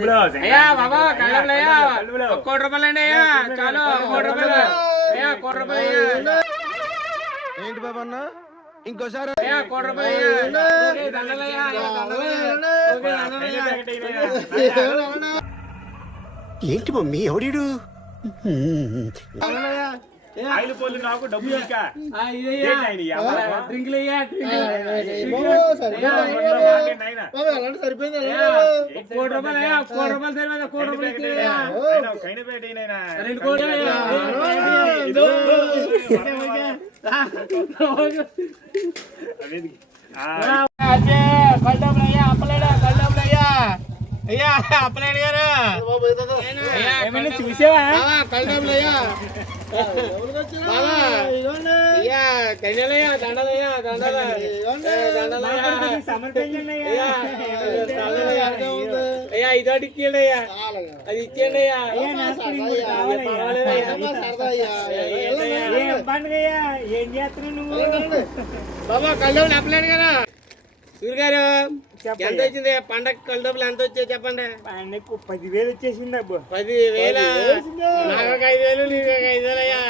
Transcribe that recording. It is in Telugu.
అయ్యా బాబా కళ్ళయ్యా 1 కోటి రూపాయలు అండి అయ్యా చాలు 1 కోటి రూపాయలు అయ్యా 1 కోటి రూపాయలు ఏంటి బాబా అన్న ఇంకోసారి అయ్యా 1 కోటి రూపాయలు ఏంటి మమ్మీ ఎవడీడు ఆయిల్ పోలు నాకు డబ్బులు సరిపోయింది 1 కోటి రూపాయలు అయ్యా 1 కోటి రూపాయలు సరిపోయింది 1 కోటి రూపాయలు అయ్యా అప్పలేడు గారు ఏమైనా చూసావా కళ్ళయ్యా కళ్యాణయ్యా దండలయ్యా అయ్యా ఇదోటి ఇచ్చేయండి అయ్యా అది ఇచ్చేయండి అయ్యా ఏం చేస్తున్నావు నువ్వు బాబా కళ్ళ అప్పలేడు గారు సూర్య గారు ఎంత వచ్చింది పండగ కళ్ళ డబ్బులు ఎంత వచ్చాయి చెప్పండి పండగకు 10,000 వచ్చేసింది 10,000 నాకు 5,000 నీకు 5,000 అయ్యా